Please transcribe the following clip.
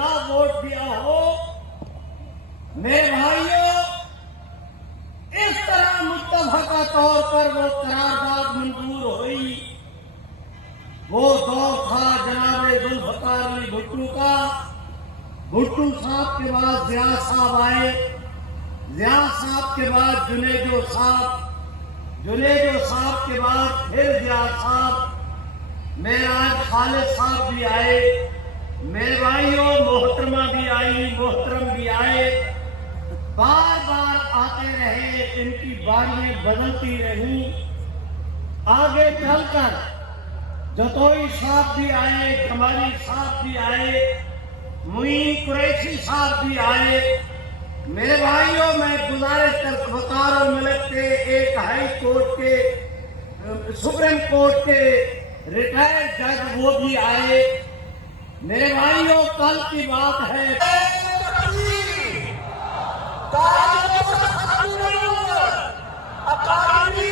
खिलाफ वोट दिया हो। मेरे भाइयों, इस तरह मुत्तफका तौर पर वो करारदाद मंजूर हुई। वो दौर था जनाब जुल्फ़िकार अली भुट्टो का। भुट्टो साहब के बाद ज़िया साहब आए, ज़िया साहब के बाद जुनेजो साहब, जुनेजो साहब के बाद फिर ज़िया साहब, मेराज खालिद साहब भी आए। मेरे भाइयों, मोहतरमा भी आई, मोहतरम भी आए, बार बार आते रहे, इनकी बारियां बदलती रही। आगे चलकर जतोई साहब भी आए, कमारी साहब भी आए, मुईन कुरैशी साहब भी आए। मेरे भाइयों, मैं गुजारिश कर वकार मलिक के एक हाई कोर्ट के, सुप्रीम कोर्ट के रिटायर्ड जज वो भी आए। मेरे भाइयों, कल की बात है। अकादमी